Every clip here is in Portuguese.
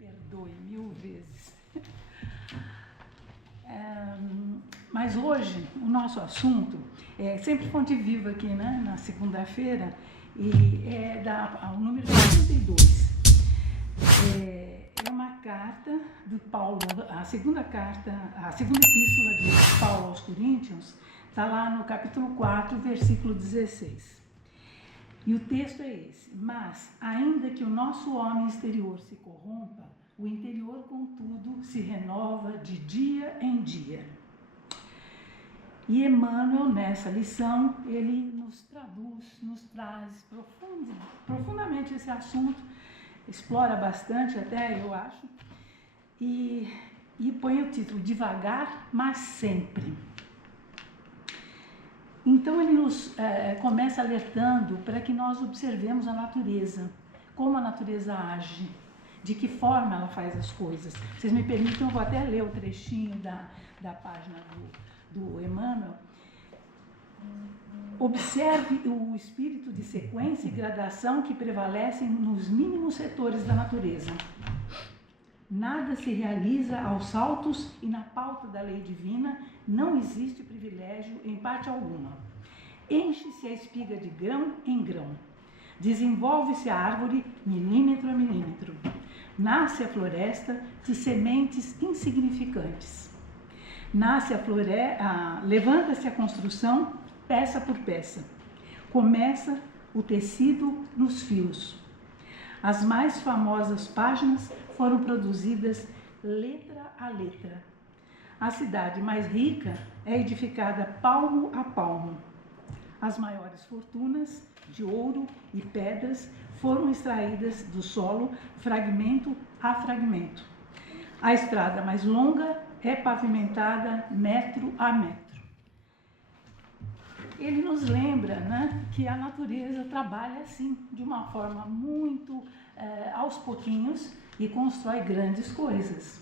perdoe 1000 vezes. Mas hoje, o nosso assunto é sempre fonte viva aqui, né, na segunda-feira, e é o número 42. É uma carta do Paulo, a segunda epístola de Paulo aos Coríntios, está lá no capítulo 4, versículo 16. E o texto é esse: mas, ainda que o nosso homem exterior se corrompa, o interior, contudo, se renova de dia em dia. E Emmanuel, nessa lição, ele nos traz profundamente esse assunto, explora bastante até, eu acho, e põe o título: Devagar, mas sempre. Então ele nos começa alertando para que nós observemos a natureza, como a natureza age, de que forma ela faz as coisas. Vocês me permitem, eu vou até ler o trechinho da página do Emmanuel. Observe o espírito de sequência e gradação que prevalecem nos mínimos setores da natureza. Nada se realiza aos saltos e na pauta da lei divina não existe privilégio em parte alguma. Enche-se a espiga de grão em grão. Desenvolve-se a árvore milímetro a milímetro. Nasce a floresta de sementes insignificantes. Levanta-se a construção peça por peça. Começa o tecido nos fios. As mais famosas páginas foram produzidas letra a letra. A cidade mais rica é edificada palmo a palmo. As maiores fortunas de ouro e pedras foram extraídas do solo, fragmento a fragmento. A estrada mais longa é pavimentada metro a metro. Ele nos lembra, né, que a natureza trabalha assim, de uma forma muito aos pouquinhos, e constrói grandes coisas.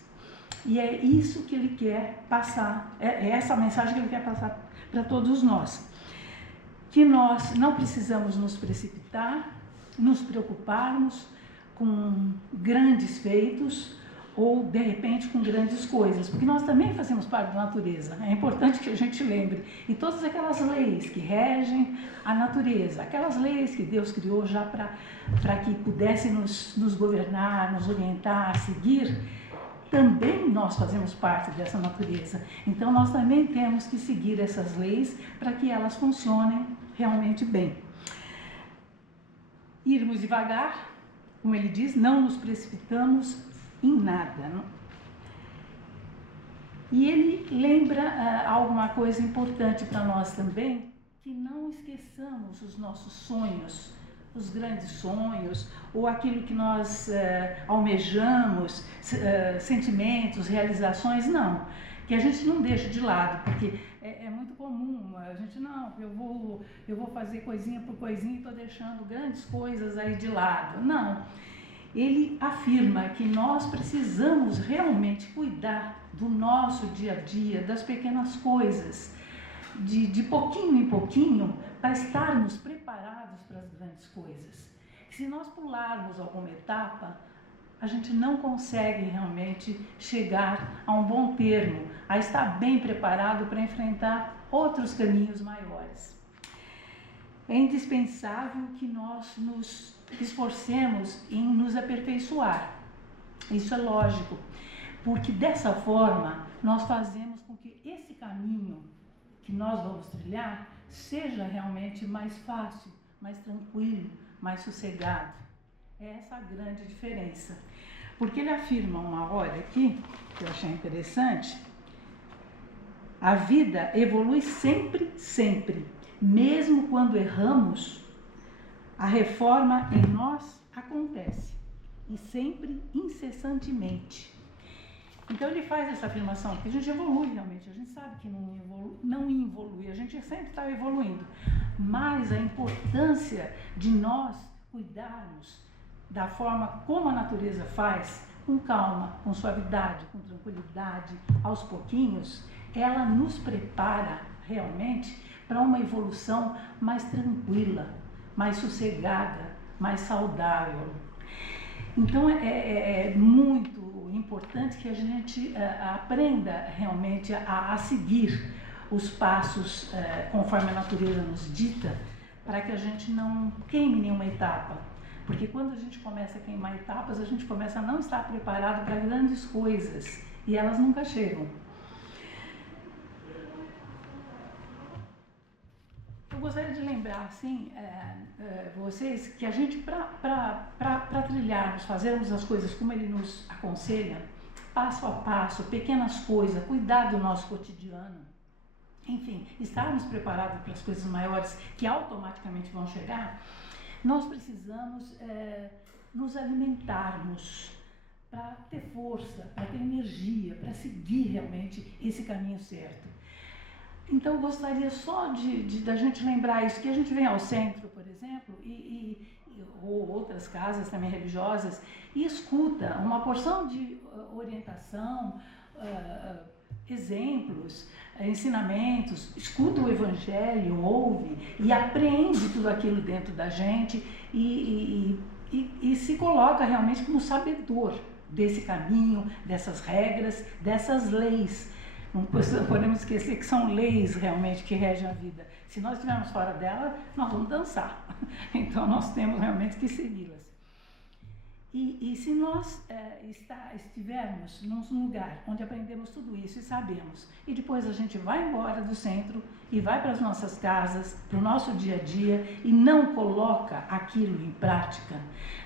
E é isso que ele quer passar, é essa mensagem que ele quer passar para todos nós. Que nós não precisamos nos precipitar, nos preocuparmos com grandes feitos ou, de repente, com grandes coisas, porque nós também fazemos parte da natureza. É importante que a gente lembre. E todas aquelas leis que regem a natureza, aquelas leis que Deus criou já para que pudessem nos governar, nos orientar, seguir, também nós fazemos parte dessa natureza. Então, nós também temos que seguir essas leis para que elas funcionem realmente bem. Irmos devagar, como ele diz, não nos precipitamos em nada. Não? E ele lembra alguma coisa importante para nós também, que não esqueçamos os nossos sonhos, os grandes sonhos, ou aquilo que nós almejamos, sentimentos, realizações, não. Que a gente não deixe de lado, porque é muito comum, a gente, não, eu vou fazer coisinha por coisinha e estou deixando grandes coisas aí de lado. Não. Ele afirma que nós precisamos realmente cuidar do nosso dia a dia, das pequenas coisas, de pouquinho em pouquinho, para estarmos preparados para as grandes coisas. Se nós pularmos alguma etapa, a gente não consegue realmente chegar a um bom termo, a estar bem preparado para enfrentar outros caminhos maiores. É indispensável que nós nos esforcemos em nos aperfeiçoar. Isso é lógico, porque dessa forma nós fazemos com que esse caminho que nós vamos trilhar seja realmente mais fácil, mais tranquilo, mais sossegado. É essa a grande diferença. Porque ele afirma uma hora aqui, que eu achei interessante: a vida evolui sempre, sempre. Mesmo quando erramos, a reforma em nós acontece, e sempre incessantemente. Então ele faz essa afirmação, que a gente evolui realmente, a gente sabe que não evolui, a gente sempre está evoluindo, mas a importância de nós cuidarmos da forma como a natureza faz, com calma, com suavidade, com tranquilidade, aos pouquinhos, ela nos prepara realmente para uma evolução mais tranquila, mais sossegada, mais saudável. Então é muito importante que a gente aprenda realmente a seguir os passos conforme a natureza nos dita, para que a gente não queime nenhuma etapa. Porque quando a gente começa a queimar etapas, a gente começa a não estar preparado para grandes coisas e elas nunca chegam. Eu gostaria de lembrar, assim, vocês, que a gente, para trilharmos, fazermos as coisas como ele nos aconselha, passo a passo, pequenas coisas, cuidar do nosso cotidiano, enfim, estarmos preparados para as coisas maiores que automaticamente vão chegar, nós precisamos nos alimentarmos para ter força, para ter energia, para seguir realmente esse caminho certo. Então, eu gostaria só da gente lembrar isso, que a gente vem ao centro, por exemplo, ou outras casas também religiosas, e escuta uma porção de orientação, exemplos, ensinamentos, escuta o Evangelho, ouve e apreende tudo aquilo dentro da gente e se coloca realmente como sabedor desse caminho, dessas regras, dessas leis. Não podemos esquecer que são leis realmente que regem a vida. Se nós estivermos fora dela, nós vamos dançar. Então nós temos realmente que segui-las. E se nós estivermos num lugar onde aprendemos tudo isso e sabemos, e depois a gente vai embora do centro e vai para as nossas casas, para o nosso dia a dia, e não coloca aquilo em prática,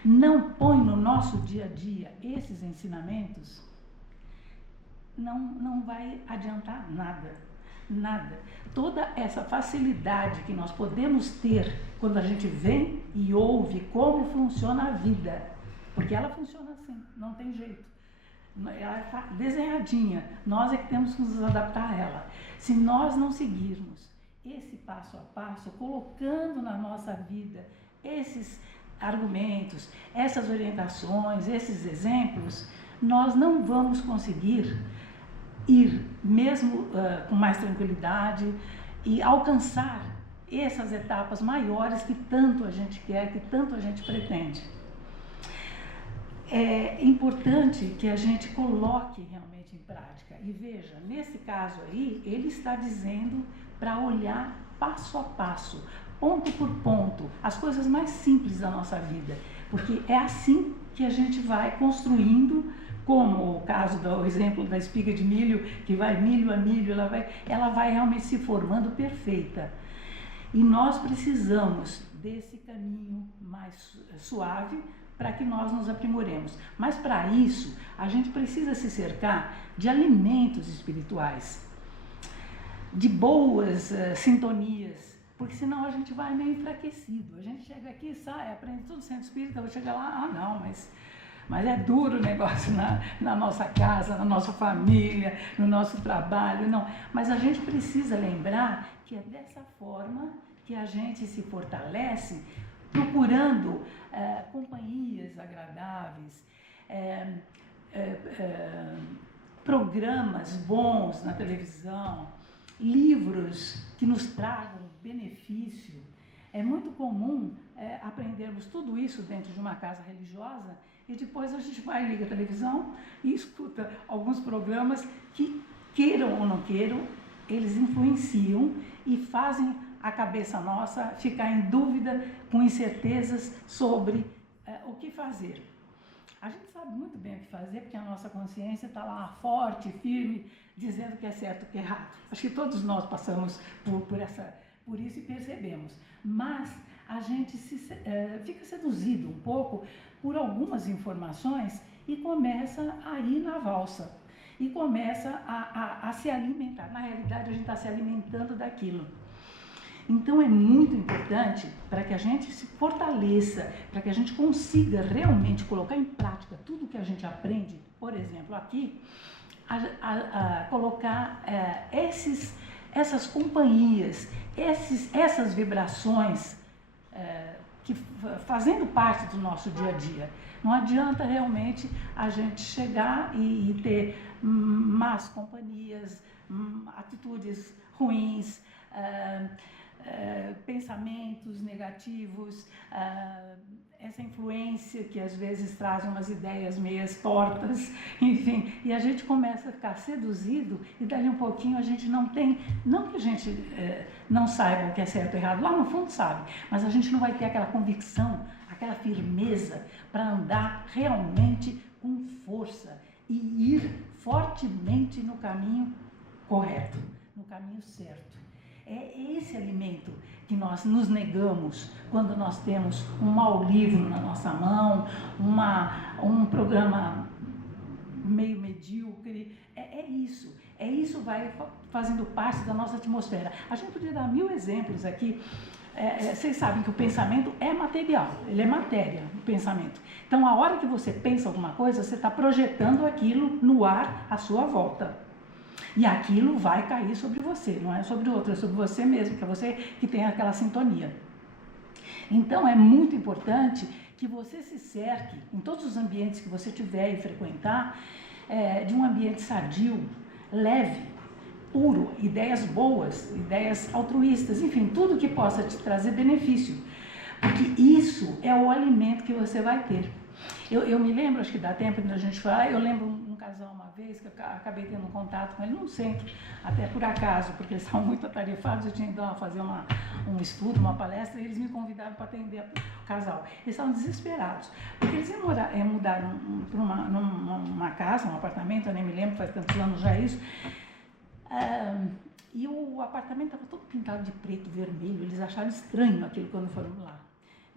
não põe no nosso dia a dia esses ensinamentos, não vai adiantar nada, nada. Toda essa facilidade que nós podemos ter quando a gente vem e ouve como funciona a vida, porque ela funciona assim, não tem jeito. Ela está desenhadinha, nós é que temos que nos adaptar a ela. Se nós não seguirmos esse passo a passo, colocando na nossa vida esses argumentos, essas orientações, esses exemplos, nós não vamos conseguir ir mesmo com mais tranquilidade e alcançar essas etapas maiores que tanto a gente quer, que tanto a gente pretende. É importante que a gente coloque realmente em prática. E veja, nesse caso aí, ele está dizendo para olhar passo a passo, ponto por ponto, as coisas mais simples da nossa vida, porque é assim que a gente vai construindo, como o caso do exemplo da espiga de milho, que vai milho a milho, ela vai realmente se formando perfeita. E nós precisamos desse caminho mais suave para que nós nos aprimoremos. Mas para isso, a gente precisa se cercar de alimentos espirituais, de boas sintonias, porque senão a gente vai meio enfraquecido. A gente chega aqui, sai, aprende tudo centro espírita, eu vou chegar lá, não, mas é duro o negócio na nossa casa, na nossa família, no nosso trabalho, não. Mas a gente precisa lembrar que é dessa forma que a gente se fortalece, procurando companhias agradáveis, programas bons na televisão, livros que nos tragam benefício. É muito comum aprendermos tudo isso dentro de uma casa religiosa e depois a gente vai, liga a televisão e escuta alguns programas que, queiram ou não queiram, eles influenciam e fazem a cabeça nossa ficar em dúvida, com incertezas sobre o que fazer. A gente sabe muito bem o que fazer, porque a nossa consciência está lá forte, firme, dizendo que é certo, que é errado. Acho que todos nós passamos por isso e percebemos. Mas a gente fica seduzido um pouco por algumas informações e começa a ir na valsa. E começa a se alimentar. Na realidade, a gente está se alimentando daquilo. Então é muito importante para que a gente se fortaleça, para que a gente consiga realmente colocar em prática tudo que a gente aprende, por exemplo, aqui, colocar essas companhias, essas vibrações que fazendo parte do nosso dia a dia. Não adianta realmente a gente chegar e ter más companhias, atitudes ruins, pensamentos negativos, essa influência que às vezes traz umas ideias meias tortas, enfim, e a gente começa a ficar seduzido e dali um pouquinho a gente não tem, não que a gente não saiba o que é certo ou errado, lá no fundo sabe, mas a gente não vai ter aquela convicção, aquela firmeza para andar realmente com força e ir fortemente no caminho correto, no caminho certo. É esse alimento que nós nos negamos quando nós temos um mau livro na nossa mão, um programa meio medíocre. Isso vai fazendo parte da nossa atmosfera. A gente podia dar 1000 exemplos aqui. Vocês sabem que o pensamento é material, ele é matéria, o pensamento. Então, a hora que você pensa alguma coisa, você está projetando aquilo no ar à sua volta. E aquilo vai cair sobre você, não é sobre o outro, é sobre você mesmo, que é você que tem aquela sintonia. Então, é muito importante que você se cerque, em todos os ambientes que você tiver e frequentar, de um ambiente sadio, leve, puro, ideias boas, ideias altruístas, enfim, tudo que possa te trazer benefício. Porque isso é o alimento que você vai ter. Eu me lembro, acho que dá tempo de a gente falar, eu lembro um casal uma vez que eu acabei tendo um contato com ele num centro, até por acaso, porque eles estavam muito atarefados, eu tinha ido fazer um estudo, uma palestra, e eles me convidaram para atender o casal. Eles estavam desesperados, porque eles iam mudar para uma casa, um apartamento, eu nem me lembro, faz tantos anos já isso, e o apartamento estava todo pintado de preto, vermelho, eles acharam estranho aquilo quando foram lá.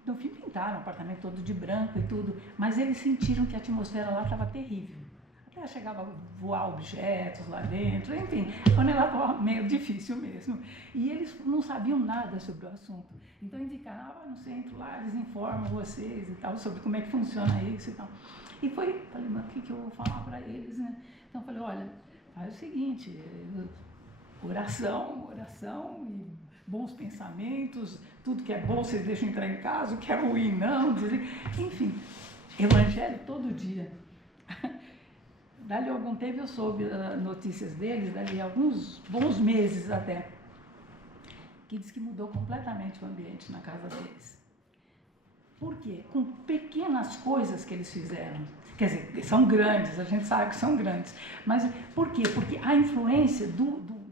No fim pintaram o apartamento todo de branco e tudo, mas eles sentiram que a atmosfera lá estava terrível. Até chegava a voar objetos lá dentro, enfim, quando ela estava meio difícil mesmo. E eles não sabiam nada sobre o assunto. Então indicaram, no centro lá, eles informam vocês e tal, sobre como é que funciona isso e tal. E falei, mas o que eu vou falar para eles, né? Então falei, olha, faz o seguinte, oração e bons pensamentos, tudo que é bom vocês deixam entrar em casa, o que é ruim não, enfim, evangelho todo dia. Dali algum tempo eu soube notícias deles, dali alguns bons meses até, que diz que mudou completamente o ambiente na casa deles. Por quê? Com pequenas coisas que eles fizeram. Quer dizer, são grandes, a gente sabe que são grandes, mas por quê? Porque a influência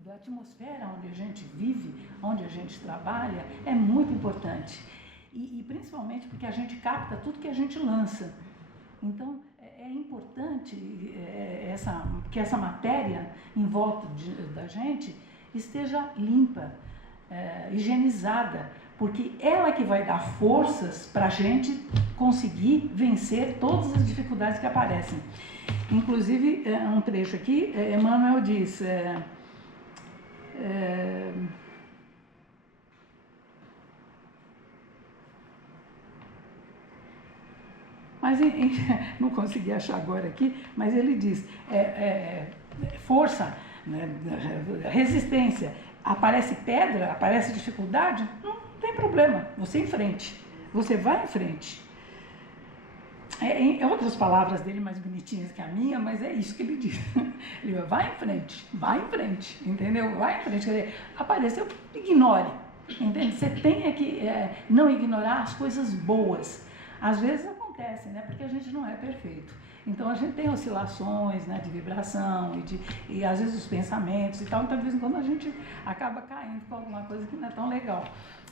da atmosfera onde a gente vive, onde a gente trabalha, é muito importante. E principalmente porque a gente capta tudo que a gente lança. Então, é importante que essa matéria em volta da gente esteja limpa, higienizada, porque ela que vai dar forças para a gente conseguir vencer todas as dificuldades que aparecem. Inclusive, um trecho aqui, Emmanuel diz... mas não consegui achar agora aqui, mas ele diz, força, né, resistência, aparece pedra, aparece dificuldade, não tem problema, você em frente, você vai em frente. Em outras palavras dele mais bonitinhas que a minha, mas é isso que ele diz. Ele vai em frente, entendeu? Vai em frente, quer dizer, apareceu, ignore, entende? Você tem que não ignorar as coisas boas. Às vezes acontece, né? Porque a gente não é perfeito. Então a gente tem oscilações, né, de vibração e às vezes os pensamentos e tal, então de vez em quando a gente acaba caindo com alguma coisa que não é tão legal.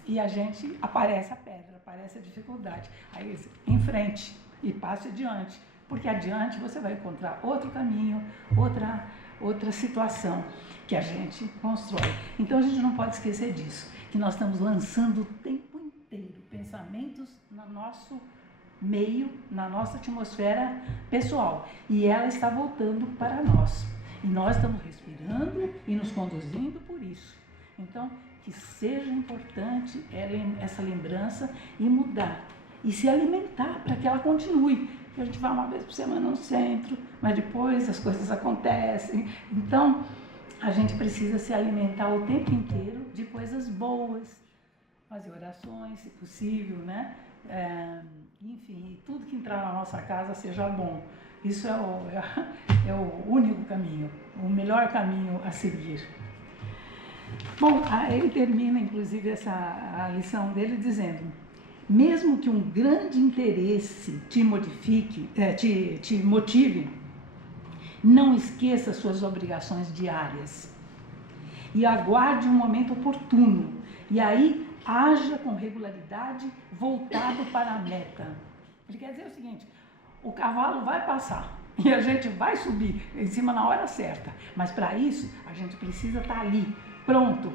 E a gente, aparece a pedra, aparece a dificuldade. Aí em frente e passe adiante, porque adiante você vai encontrar outro caminho, outra situação que a gente constrói. Então a gente não pode esquecer disso, que nós estamos lançando o tempo inteiro pensamentos no nosso meio, na nossa atmosfera pessoal, e ela está voltando para nós, e nós estamos respirando e nos conduzindo por isso. Então, que seja importante essa lembrança e mudar, e se alimentar para que ela continue, que a gente vai uma vez por semana no centro, mas depois as coisas acontecem, então a gente precisa se alimentar o tempo inteiro de coisas boas, fazer orações, se possível, né? Enfim, tudo que entrar na nossa casa seja bom. Isso é o único caminho, o melhor caminho a seguir. Bom, ele termina, inclusive, a lição dele dizendo: mesmo que um grande interesse te motive, não esqueça suas obrigações diárias e aguarde um momento oportuno. E aí, haja com regularidade, voltado para a meta. Ele quer dizer o seguinte: o cavalo vai passar e a gente vai subir em cima na hora certa. Mas para isso, a gente precisa estar ali, pronto,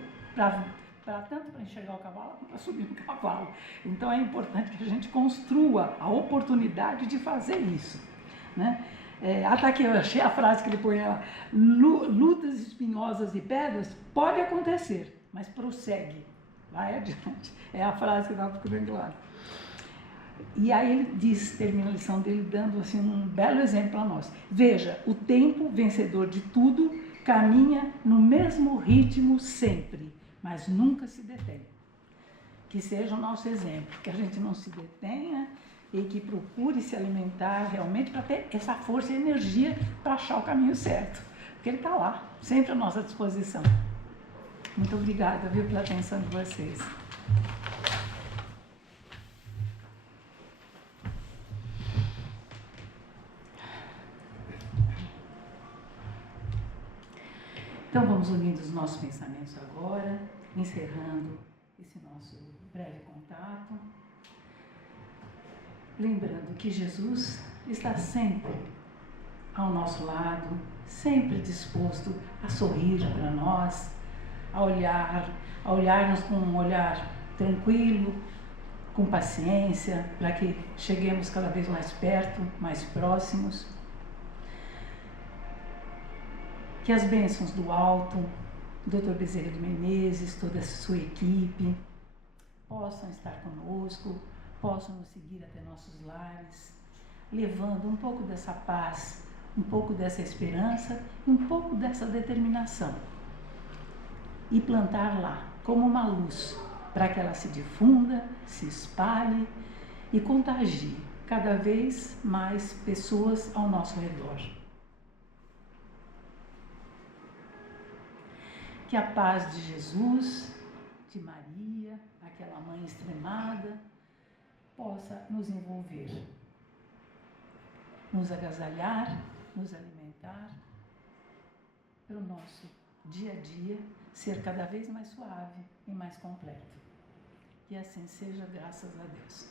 tanto para enxergar o cavalo como para subir no cavalo. Então é importante que a gente construa a oportunidade de fazer isso, né? Até que eu achei a frase que ele põe lá: lutas espinhosas e pedras pode acontecer, mas prossegue, vai adiante. É a frase que estava procurando lá. E aí ele termina a lição dele dando assim um belo exemplo para nós. Veja, o tempo vencedor de tudo caminha no mesmo ritmo sempre, mas nunca se detém. Que seja o nosso exemplo, que a gente não se detenha e que procure se alimentar realmente para ter essa força e energia para achar o caminho certo. Porque ele está lá, sempre à nossa disposição. Muito obrigada, viu, pela atenção de vocês. Então vamos unindo os nossos pensamentos agora, encerrando esse nosso breve contato. Lembrando que Jesus está sempre ao nosso lado, sempre disposto a sorrir para nós, a olhar-nos com um olhar tranquilo, com paciência, para que cheguemos cada vez mais perto, mais próximos. Que as bênçãos do alto, Dr. Bezerra de Menezes, toda a sua equipe, possam estar conosco, possam nos seguir até nossos lares, levando um pouco dessa paz, um pouco dessa esperança e um pouco dessa determinação. E plantar lá, como uma luz, para que ela se difunda, se espalhe e contagie cada vez mais pessoas ao nosso redor. Que a paz de Jesus, de Maria, aquela mãe extremada, possa nos envolver, nos agasalhar, nos alimentar, para o nosso dia a dia ser cada vez mais suave e mais completo. Que assim seja, graças a Deus.